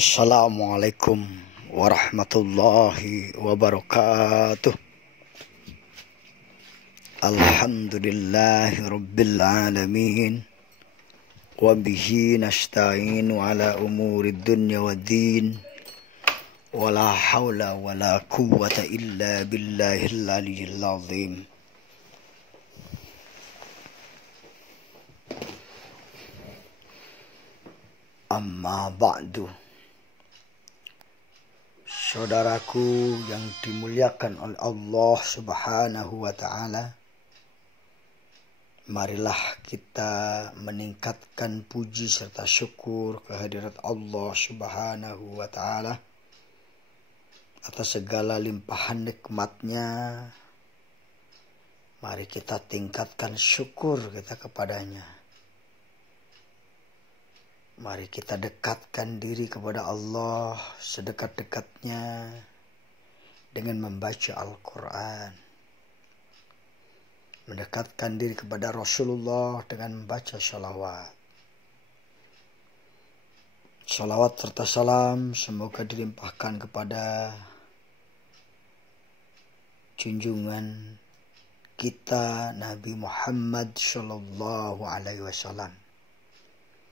Assalamualaikum warahmatullahi wabarakatuh. Alhamdulillahi rabbil alamin. Wabihi nasta'inu ala umurid dunya waddin. Wala hawla wala quwwata illa billahil aliyyil azim. Amma ba'du. Saudaraku yang dimuliakan oleh Allah Subhanahu wa ta'ala, marilah kita meningkatkan puji serta syukur kehadirat Allah Subhanahu wa ta'ala atas segala limpahan nikmatnya. Mari kita tingkatkan syukur kita kepadanya. Mari kita dekatkan diri kepada Allah sedekat-dekatnya dengan membaca Al-Quran. Mendekatkan diri kepada Rasulullah dengan membaca sholawat. Sholawat serta salam semoga dilimpahkan kepada junjungan kita Nabi Muhammad Sallallahu Alaihi Wasallam.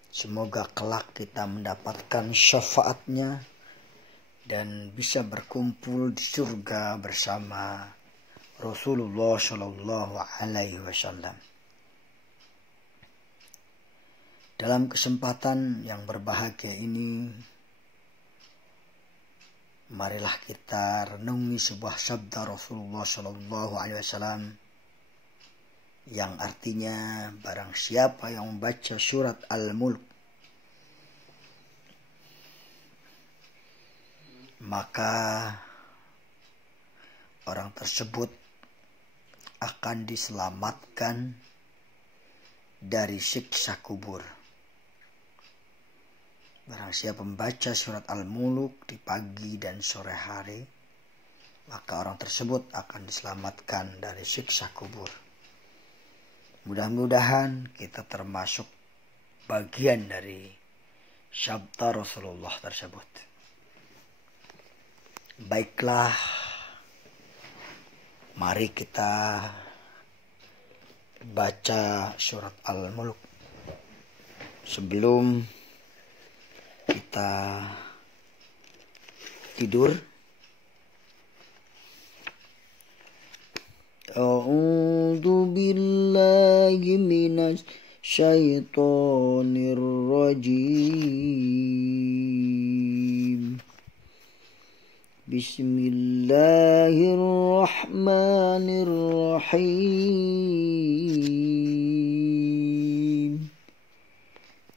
Semoga kelak kita mendapatkan syafaatnya dan bisa berkumpul di surga bersama Rasulullah Shallallahu Alaihi Wasallam. Dalam kesempatan yang berbahagia ini, marilah kita renungi sebuah sabda Rasulullah Shallallahu Alaihi Wasallam yang artinya barang siapa yang membaca surat Al-Mulk maka orang tersebut akan diselamatkan dari siksa kubur. Barang siapa membaca surat Al-Mulk di pagi dan sore hari, maka orang tersebut akan diselamatkan dari siksa kubur. Mudah-mudahan kita termasuk bagian dari sabda Rasulullah tersebut. Baiklah, mari kita baca surat Al-Mulk sebelum kita tidur. A'udzu billahi minasy syaithanir rajim. Bismillahirrahmanirrahim.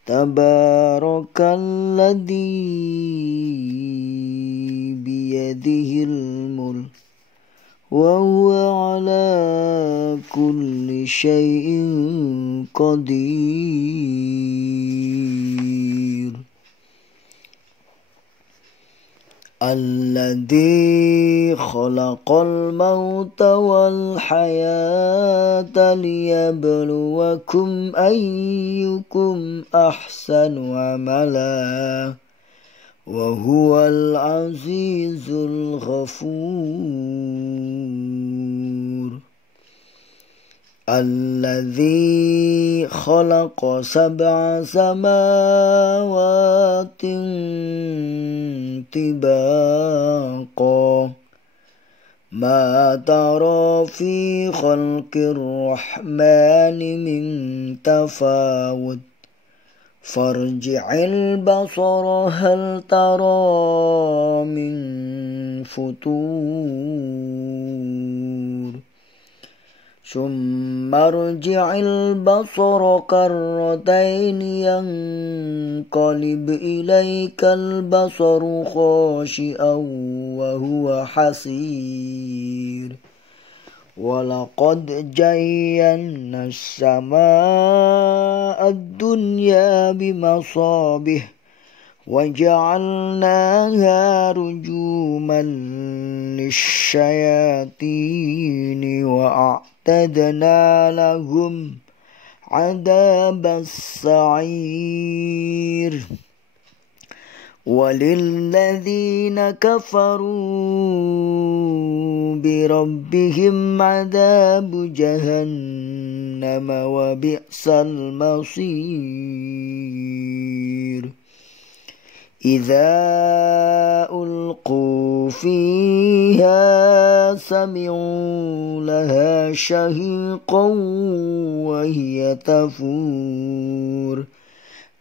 Tabarakalladzi biyadihil mulk wa huwa ala kulli syai'in qadir. Alladzi khalaqal mauta wal hayata liyabluwakum ayyukum ahsanu amala wa huwal azizul ghafur. Alladzi khalaqa sab'a samawatin tibaqa ma tara fi khalqir rahmani min tafawut farji'il basara hal tara min futur. Summa rji'il basara karrataini yanqalib ilaikal basaru khashi'an wa huwa hasir. Walaqad zayyana as-samaa'a ad-dunya bimasabih wa ja'alnaha rujuman lisyayatini wa a'tadna lahum 'adabas sa'ir. وللذين كفروا بربهم عذاب جهنم وبئس المصير إذا ألقوا فيها سمعوا لها شهيقا وهي تفور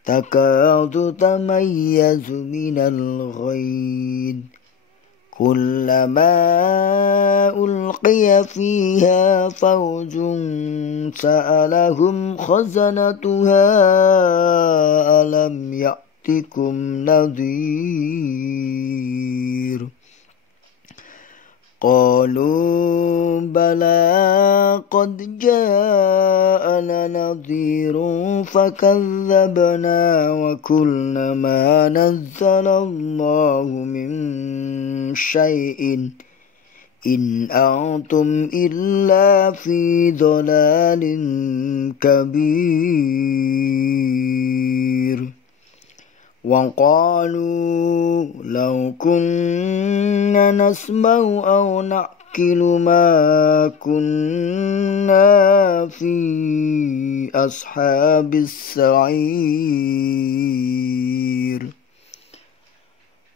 تكاد تميز من الغيظ كلما ألقي فيها فوج سألهم خزنتها ألم يأتكم نذير قالوا بلى قد جاءنا نذير فكذبنا وقلنا ما نزل الله من شيء إن أنتم إلا في ضلال كبير وقالوا لو كنا نسمع أو نعقل ما كنا في أصحاب السعير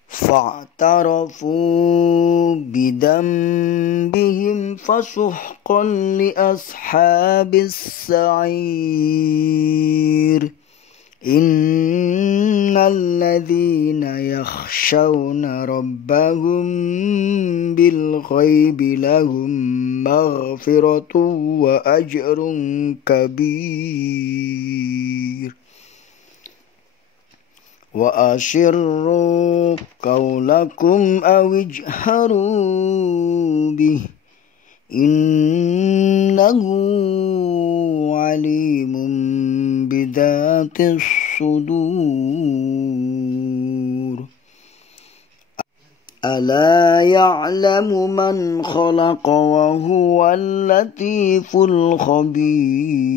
فاعترفوا بذنبهم فسحقا لأصحاب السعير إن الذين يخشون ربهم بالغيب لهم مغفرة وأجر كبير وأسروا قولكم أو اجهروا به إنه عليم بذات الصدور ألا يعلم من خلق وهو اللطيف الخبير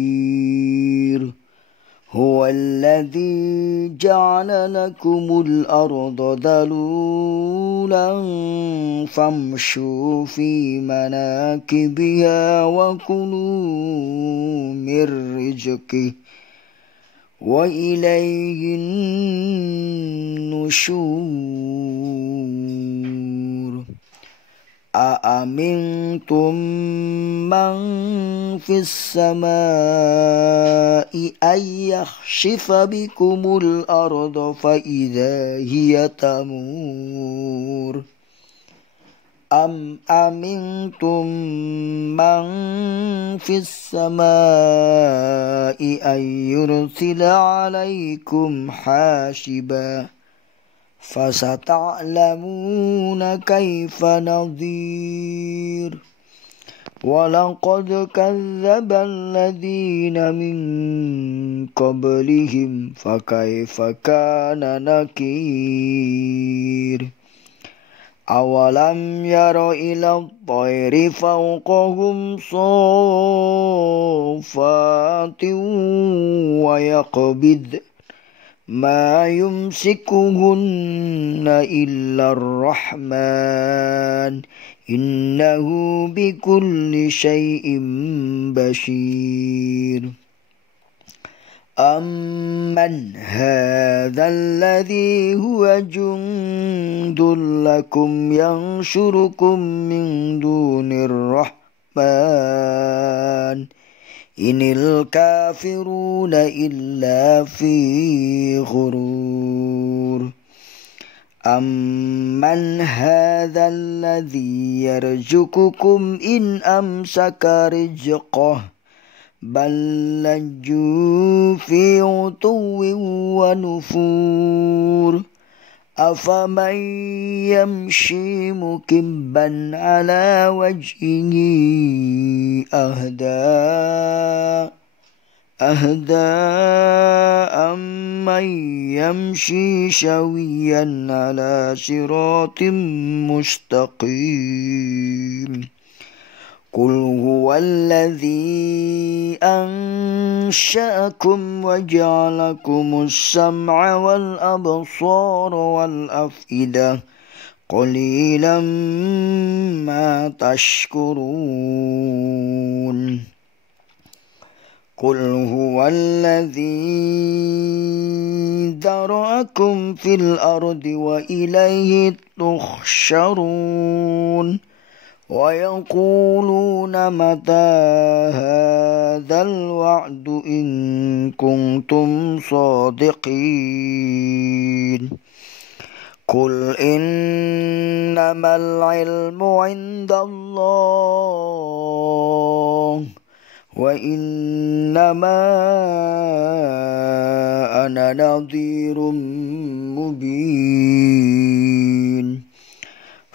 هو الذي جعل لكم الأرض ذلولا فامشوا في مناكبها وكلوا من رزقه وإليه النشور أأمنتم من في السماء أن يخسف بكم الأرض فإذا هي تمور أم أمنتم من في السماء أن يرسل عليكم حاسبا فستعلمون كيف نذير ولقد كذب الذين من قبلهم فكيف كان نكير أولم يروا إلى الطير فوقهم صافات ويقبض ما يمسكهن إلا الرحمن إنه بكل شيء بصير أمن هذا الذي هو جند لكم ينشركم من دون الرحمن إن الكافرون إلا في غرور أمن هذا الذي يرزقكم إن أمسك رزقه بل لجوا في عتو ونفور أفمن يمشي مكبا على وجهه أهدى أمن يمشي سويا على صراط مستقيم قل هو الذي أنشأكم وجعلكم السمع والأبصار والأفئدة قليلا ما تشكرون قل هو الذي ذرأكم في الأرض وإليه تحشرون ويقولون متى هذا الوعد إن كنتم صادقين قل إنما العلم عند الله وإنما أنا نذير مبين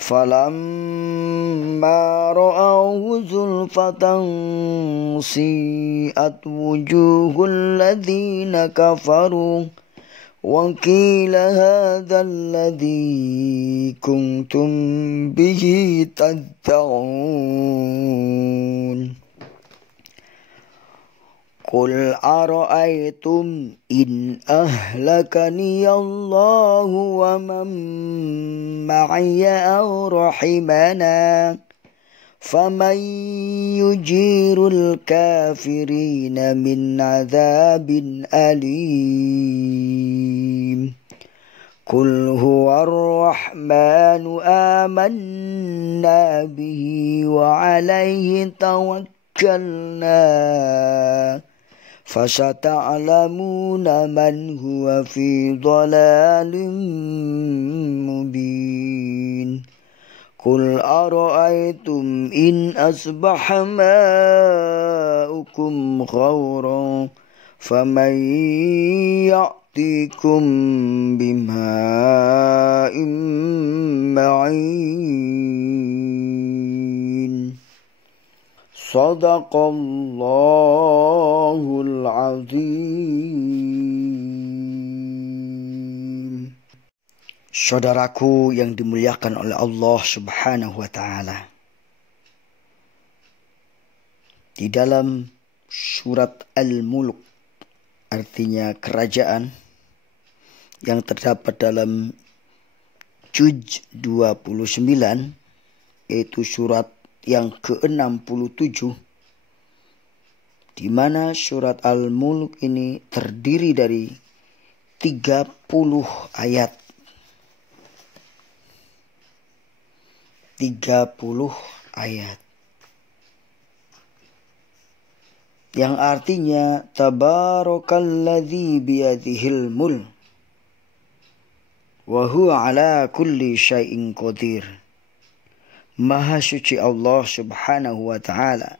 فلما رأوه زلفة سيئت وجوه الذين كفروا وقيل هذا الذي كنتم به تدعون قل أرأيتم إن أهلكني الله ومن معي أو رحمنا فمن يجير الكافرين من عذاب أليم قل هو الرحمن آمنا به وعليه توكلنا فستعلمون من هو في ضلال مبين قل أرأيتم إن أصبح ماؤكم غورا فمن يأتيكم بماء معين صدق الله العظيم. Saudaraku yang dimuliakan oleh Allah Subhanahu wa Ta'ala, di dalam surat Al-Mulk, artinya kerajaan, yang terdapat dalam juz 29, yaitu surat yang ke-67, di mana surat Al-Mulk ini terdiri dari 30 ayat. 30 ayat. Yang artinya tabarakalladzi biyadihil mulk wa huwa ala kulli syai'in qadir. Maha suci Allah Subhanahu wa Ta'ala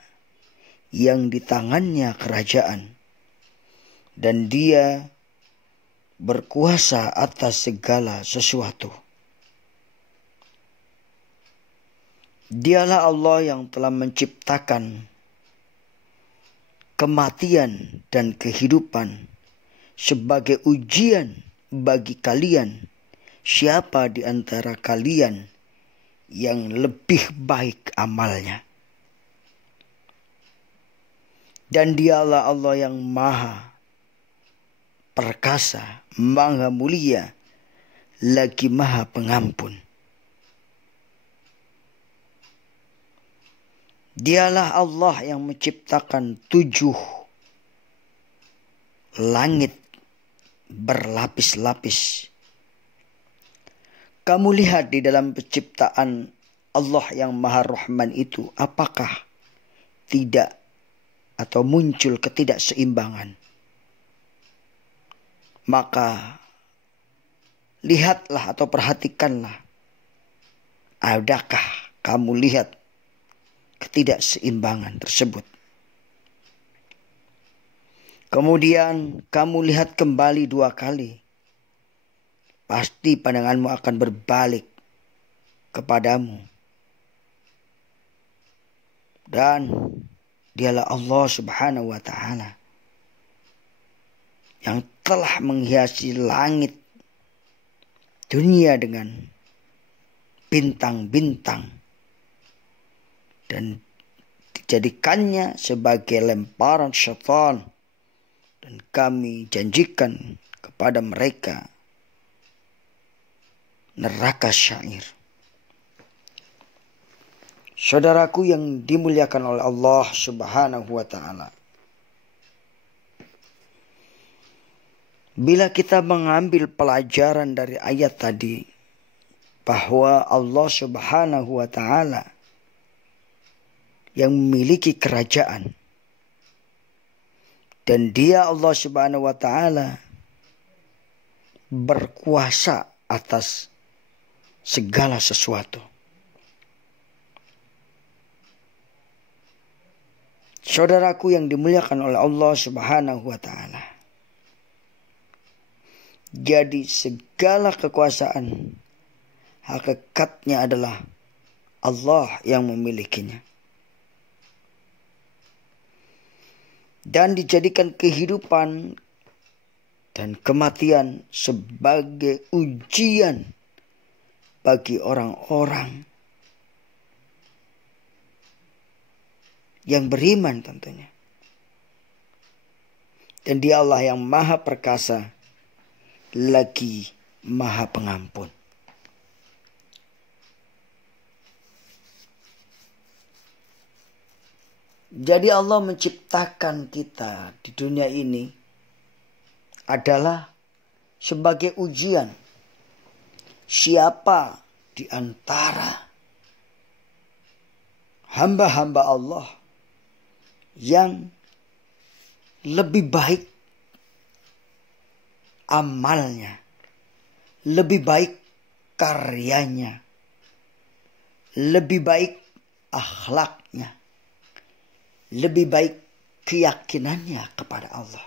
yang di tangannya kerajaan dan Dia berkuasa atas segala sesuatu. Dialah Allah yang telah menciptakan kematian dan kehidupan sebagai ujian bagi kalian, siapa di antara kalian yang lebih baik amalnya. Dan Dialah Allah yang maha perkasa, maha mulia, lagi maha pengampun. Dialah Allah yang menciptakan 7 langit berlapis-lapis. Kamu lihat di dalam penciptaan Allah yang Maha Rahman itu, apakah tidak atau muncul ketidakseimbangan? Maka lihatlah atau perhatikanlah, adakah kamu lihat ketidakseimbangan tersebut? Kemudian kamu lihat kembali 2 kali. Pasti pandanganmu akan berbalik kepadamu. Dan Dialah Allah Subhanahu wa Ta'ala yang telah menghiasi langit dunia dengan bintang-bintang dan dijadikannya sebagai lemparan syaitan dan kami janjikan kepada mereka neraka syair. Saudaraku yang dimuliakan oleh Allah Subhanahu wa ta'ala, bila kita mengambil pelajaran dari ayat tadi, bahwa Allah Subhanahu wa ta'ala yang memiliki kerajaan, dan Dia Allah Subhanahu wa ta'ala berkuasa atas segala sesuatu. Saudaraku yang dimuliakan oleh Allah Subhanahu wa ta'ala, jadi segala kekuasaan hakikatnya adalah Allah yang memilikinya. Dan dijadikan kehidupan dan kematian sebagai ujian bagi orang-orang yang beriman tentunya. Dan Dia Allah yang maha perkasa lagi maha pengampun. Jadi Allah menciptakan kita di dunia ini adalah sebagai ujian. Siapa di antara hamba-hamba Allah yang lebih baik amalnya, lebih baik karyanya, lebih baik akhlaknya, lebih baik keyakinannya kepada Allah,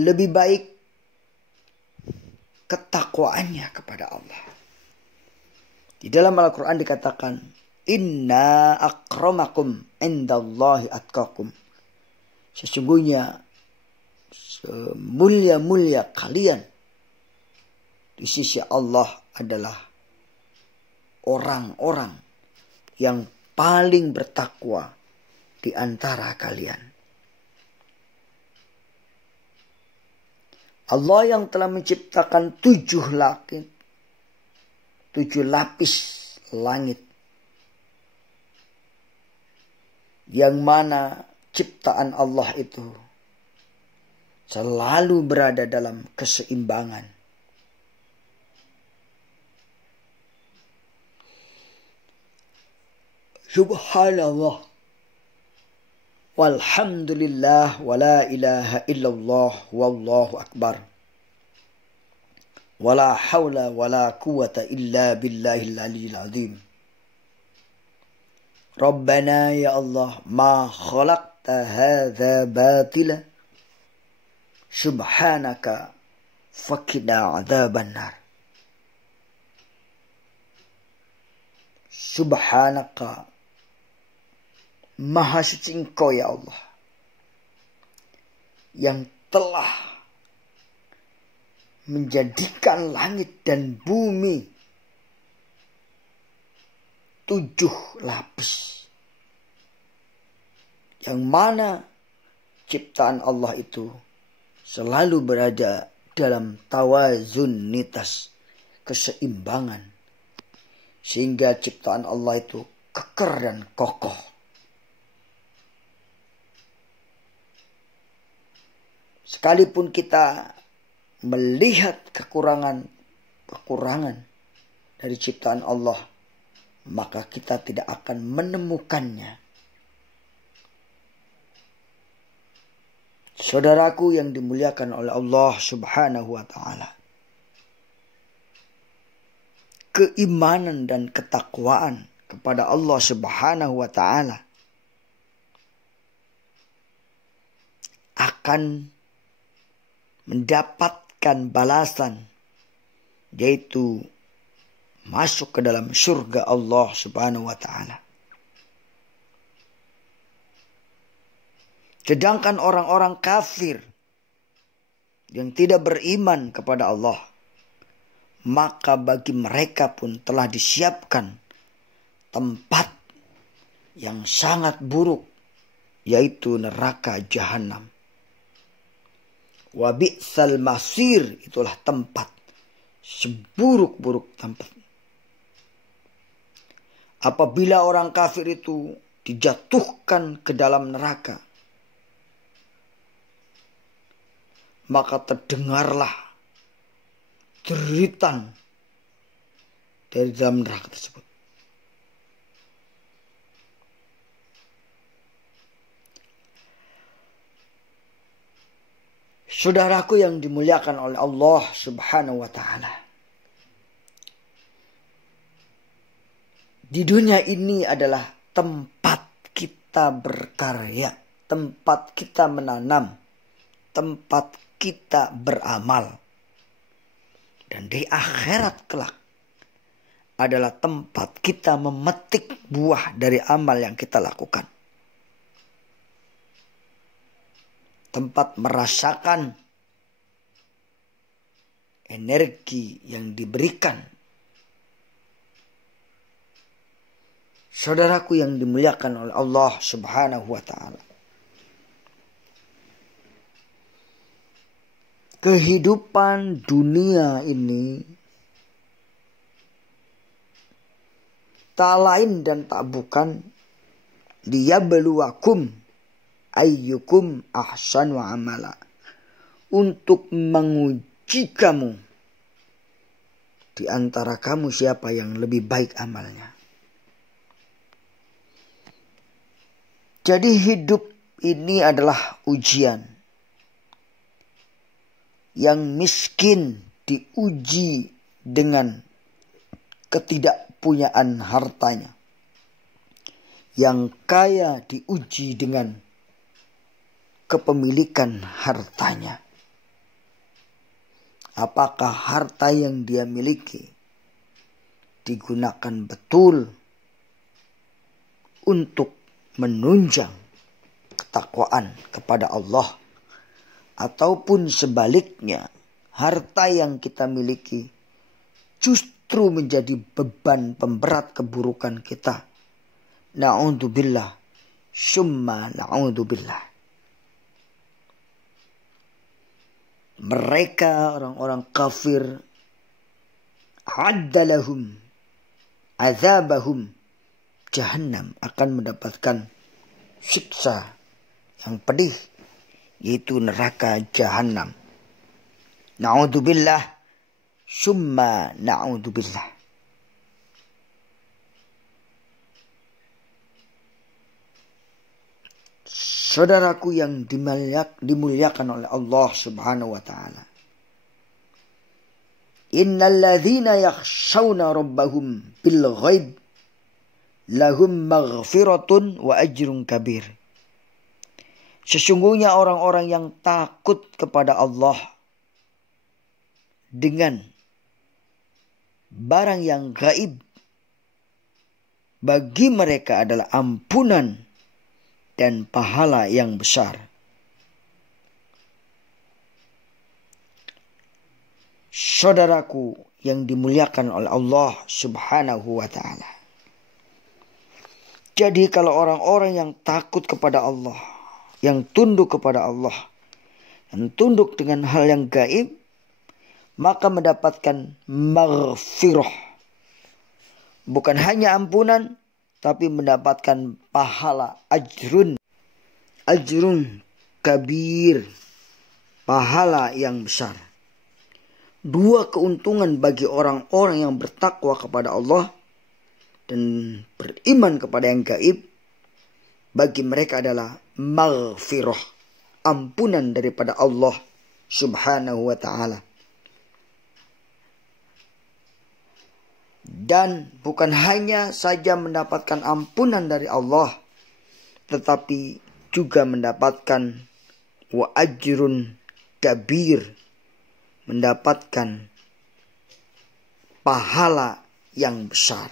lebih baik ketakwaannya kepada Allah. Di dalam Al-Quran dikatakan, Inna akramakum indallahi atqakum. Sesungguhnya semulia-mulia kalian di sisi Allah adalah orang-orang yang paling bertakwa di antara kalian. Allah yang telah menciptakan 7 langit, 7 lapis langit, yang mana ciptaan Allah itu selalu berada dalam keseimbangan. Subhanallah, walhamdulillah, wala ilaha illallah, wallahu akbar, wala hawla wala quwata illa billahil aliyyil azim. Rabbana ya Allah, ma khalaqta hadza batila, subhanaka faqina adzabannar. Subhanaka, maha suci Engkau ya Allah, yang telah menjadikan langit dan bumi 7 lapis, yang mana ciptaan Allah itu selalu berada dalam tawazunitas, keseimbangan, sehingga ciptaan Allah itu kekar dan kokoh. Sekalipun kita melihat kekurangan dari ciptaan Allah, maka kita tidak akan menemukannya. Saudaraku yang dimuliakan oleh Allah Subhanahu wa ta'ala, keimanan dan ketakwaan kepada Allah Subhanahu wa ta'ala akan mendapatkan balasan, yaitu masuk ke dalam surga Allah Subhanahu wa ta'ala. Sedangkan orang-orang kafir yang tidak beriman kepada Allah, maka bagi mereka pun telah disiapkan tempat yang sangat buruk, yaitu neraka jahanam. Wa bi'sal masir, itulah tempat, seburuk-buruk tempat. Apabila orang kafir itu dijatuhkan ke dalam neraka, maka terdengarlah jeritan dari dalam neraka tersebut. Saudaraku yang dimuliakan oleh Allah Subhanahu wa ta'ala, di dunia ini adalah tempat kita berkarya, tempat kita menanam, tempat kita beramal. Dan di akhirat kelak adalah tempat kita memetik buah dari amal yang kita lakukan. Tempat merasakan energi yang diberikan. Saudaraku yang dimuliakan oleh Allah Subhanahu wa ta'ala, kehidupan dunia ini tak lain dan tak bukan liyabluwakum ayyukum ahsanu amala, untuk menguji kamu di antara kamu siapa yang lebih baik amalnya. Jadi hidup ini adalah ujian. Yang miskin diuji dengan ketidakpunyaan hartanya. Yang kaya diuji dengan kepemilikan hartanya. Apakah harta yang dia miliki digunakan betul untuk menunjang ketakwaan kepada Allah, ataupun sebaliknya harta yang kita miliki justru menjadi beban pemberat keburukan kita. Na'udzubillah, summa na'udzubillah. Mereka orang-orang kafir, addalahum azabahum jahannam, akan mendapatkan siksa yang pedih, yaitu neraka jahanam. Na'udzubillah, summa na'udzubillah. Saudaraku yang dimuliakan oleh Allah Subhanahu wa ta'ala, innal ladzina yakhshawna rabbahum bil ghaib lahum maghfiratun wa ajrun kabir. Sesungguhnya orang-orang yang takut kepada Allah dengan barang yang gaib, bagi mereka adalah ampunan dan pahala yang besar. Saudaraku yang dimuliakan oleh Allah Subhanahu wa ta'ala, jadi kalau orang-orang yang takut kepada Allah, yang tunduk kepada Allah, yang tunduk dengan hal yang gaib, maka mendapatkan maghfirah. Bukan hanya ampunan, tapi mendapatkan pahala, ajrun kabir, pahala yang besar. Dua keuntungan bagi orang-orang yang bertakwa kepada Allah dan beriman kepada yang gaib. Bagi mereka adalah maghfirah, ampunan daripada Allah Subhanahu wa ta'ala. Dan bukan hanya saja mendapatkan ampunan dari Allah, tetapi juga mendapatkan wa ajrun kabir, mendapatkan pahala yang besar.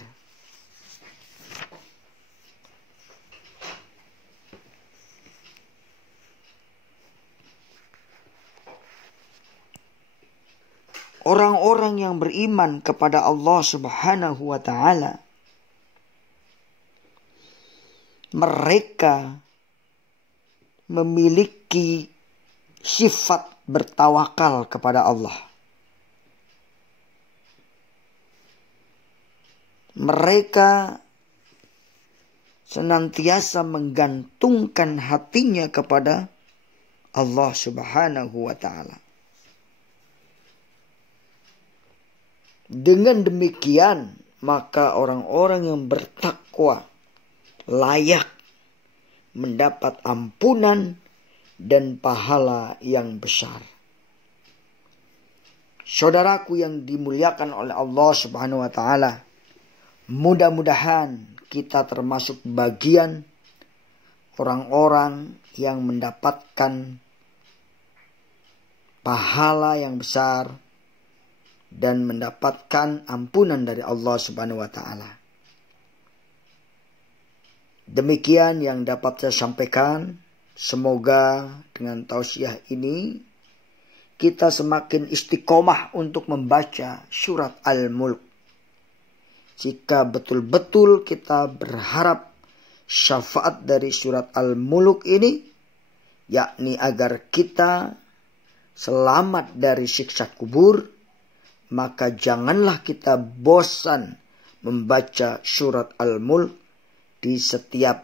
Orang-orang yang beriman kepada Allah Subhanahu wa ta'ala, mereka memiliki sifat bertawakal kepada Allah. Mereka senantiasa menggantungkan hatinya kepada Allah Subhanahu wa ta'ala. Dengan demikian, maka orang-orang yang bertakwa layak mendapat ampunan dan pahala yang besar. Saudaraku yang dimuliakan oleh Allah Subhanahu wa ta'ala, mudah-mudahan kita termasuk bagian orang-orang yang mendapatkan pahala yang besar dan mendapatkan ampunan dari Allah Subhanahu wa ta'ala. Demikian yang dapat saya sampaikan. Semoga dengan tausiah ini kita semakin istiqomah untuk membaca surat Al-Mulk. Jika betul-betul kita berharap syafaat dari surat Al-Mulk ini, yakni agar kita selamat dari siksa kubur, maka janganlah kita bosan membaca surat Al-Mulk di setiap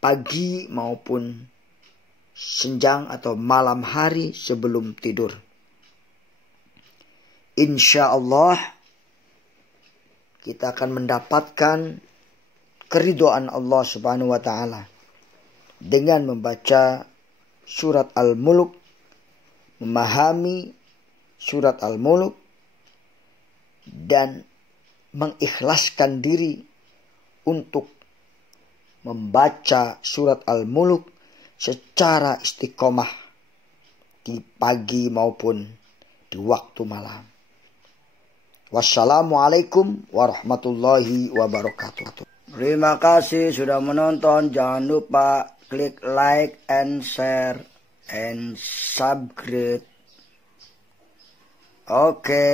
pagi maupun senjang atau malam hari sebelum tidur. Insya Allah kita akan mendapatkan keridhaan Allah Subhanahu wa ta'ala dengan membaca surat Al-Mulk, memahami surat Al-Mulk, dan mengikhlaskan diri untuk membaca surat Al-Mulk secara istiqomah di pagi maupun di waktu malam. Wassalamualaikum warahmatullahi wabarakatuh. Terima kasih sudah menonton. Jangan lupa klik like and share and subscribe. Oke.